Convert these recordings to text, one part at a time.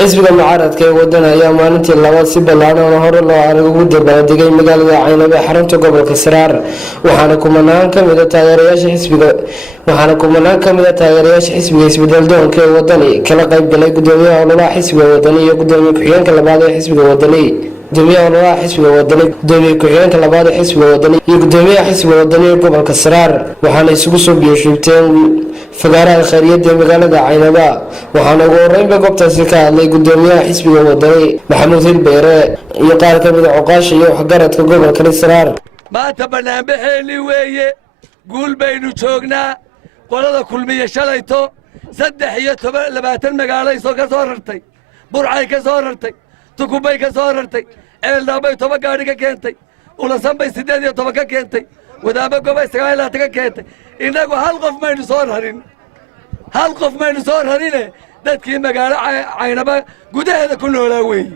xisbiga mucaaradka ee waddan ayaa maalintii labaad si ballaaran oo hore loo arag ugu dabaaldegay magaalada Caynaba ee xarunta gobolka Saraar waxaana kumanaan ka mid ah taageerayaasha xisbiga isbedel doonka ee waddani kala qayb galay gudoomiyaha ololaha xisbiga waddani iyo gudoomiye ku-xigeenka labaad ee xisbiga waddani gudoomiyaha ololaha xisbiga waddani gudoomiye ku-xigeenka labaad ee xisbiga waddani iyo gudoomiyaha xisbiga waddani ee gobolka Saraar waxaana isugu soo biyoshubteen fagaaraha khayriyada magaalada Caynaba waxaana ugu horeynba goobtaasi ka hadlay gudoomiyaha xisbiga waddani Maxamuud Hilbeere iyo qaar ka mid ah oqaasha iyo waxgaradka gobolka Saraar maanta barnaamijkeeni weeye guul baynu joognaa qolada kulmiye shalayto 23 magaalo soo ka soo rartay burcay ka soo rartay tukubay ka soo rartay eeldaabay 10 gaari ka keentay ulasanbay 18 ka keentay wadaaba gobay 9 ka keentay inagu hal qof maynu soo rarin dadkii magaalo Caynaba gudaheeda ku noolaa weeye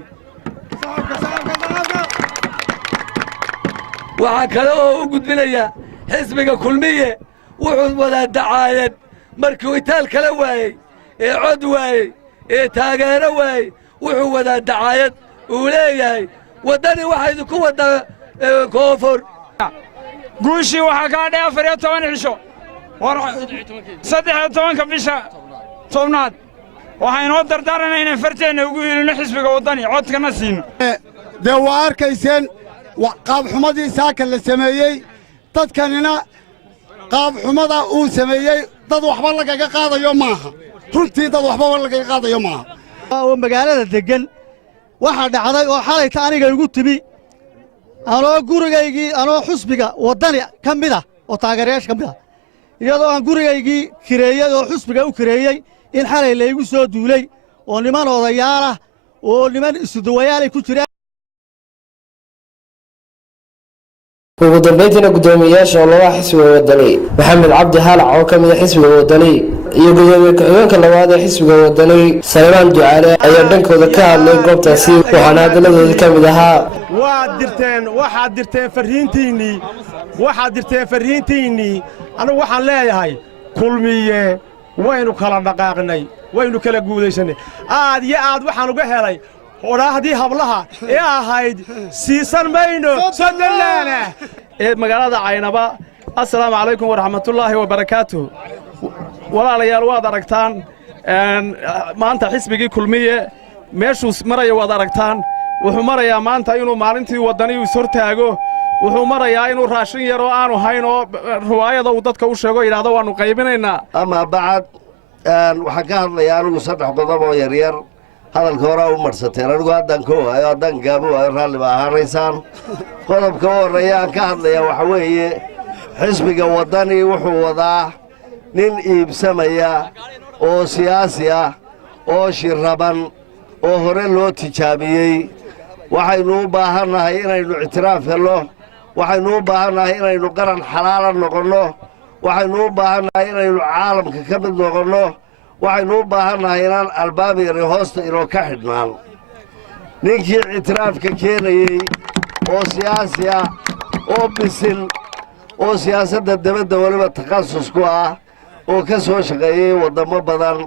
waxa kale oo u gudbinaya xisbiga kulmiye wuxuu wada dacaayad markii itaal kala waayay ee cod waayay ee taageero waayay wuxuu wada dacaayad uu leeyahay waddani waxay ku wada koonfur guushii waxa ka dhacay 14 cisho 13 bisha tobnaad waxaynu dardaaranaynaa inaan farteena ugu yeelino xisbiga waddani codkana siino waa arkayseen qaab xumadii saaka la sameeyay dadkanina qaab xumada uu sameeyay dad waxba lagaga qaadayo maaha runtii dad waxba lagaga qaadayo maaha oo magaalada degan waxa dhacday oo xalayta aniga igu timi anoo gurigaygii anoo xisbiga waddani ka mid ah oo taageerayaasha ka mid ah iyadoo aan gurigaygii kireeyay oo xisbiga u kireeyay in xalay la igu soo duulay oo niman odayaal ah oo niman isudawayaal ku jiraan ugu dambeyntiina gudoomiyaasha ololaha xisbiga waddani Maxamed Cabdi Haalac oo ka mid ah xisbiga waddani iyo gudoomiye ku-xigeenka labaad ee xisbiga waddani Salmaan Ducaale ayaa dhankooda ka hadlay goobtaasi waxaana hadalladooda ka mid ahaa waxaad dirteen fariintiinnii anigu waxaan leeyahay kulmiye waynu kala dhaqaaqnay waynu kala guulaysanay aad iyo aad waxaan uga helay qoraahdii hablaha ee ahayd siisan mayno sadalaana ee magaalada Caynaba assalaamu calaykum waraxmatullaahi wabarakaatuh walaalayaal waad aragtaan maanta xisbigii kulmiye meeshuu maraya waad aragtaan wuxuu marayaa maanta inuu maalintii waddani is hortaago wuxuu marayaa inuu raashin yar oo aanu hayn oo riwaayada uu dadka u sheego yiraahdo waanu qaybinaynaa ama bacad waxaan ka hadlayaa anigu 3 qodob oo yaryar hadalka hore u marsateen anigu haddan koowayo haddan gaabo raalli ba ahaanaysaan qodobka horeeya aan ka hadlayaa waxa weeye xisbiga waddani wuxuu wadaa nin iibsamaya oo siyaasi ah oo shiraban oo hore loo tijaabiyey waxaynu u baahannahay inaynu ictiraaf helno waxaynu u baahannahay inaynu qaran xalaala noqonno waxaynu u baahannahay inaynu caalamka ka mid noqonno waxaynu u baahannahay inaan albaab yar hoosta inoo ka xidhnaan ninkii ictiraafka keenayey oo siyaasi ah oo bisil oo siyaasadda dabadda waliba takhasus ku ah oo ka soo shaqeeyey waddamo badan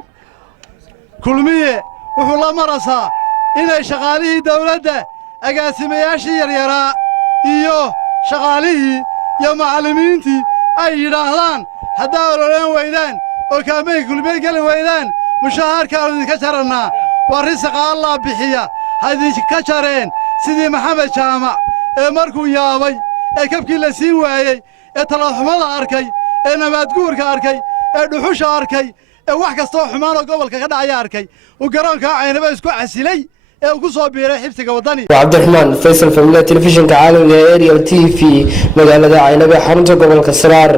kulmiye wuxuu la marasaa inay shaqaalihii dawladda agaasimayaashii yaryaraa iyo shaqaalihii iyo macallimiintii ay yidhaahdaan haddaa ololeen weydaan oo kaamay kulmiye geli weydaan mushaharkaanu idinka jarannaa waa risaqa allah bixiya ha idinka jareen sidii maxamed jaamac ee markuu yaabay ee kabkii la siin waayey ee talaxumada arkay ee nabaadguurka arkay ee dhuxusha arkay ee wax kastoo xumaanoo gobolka ka dhacaya arkay uu garoonkaa Caynaba isku casilay ee uu ku soo biiray xibsiga waddani Cabdiraxmaan Faysal Family Television ka caalamiga ee Ariel TV magaalada Caynaba xarunta gobolka Saraar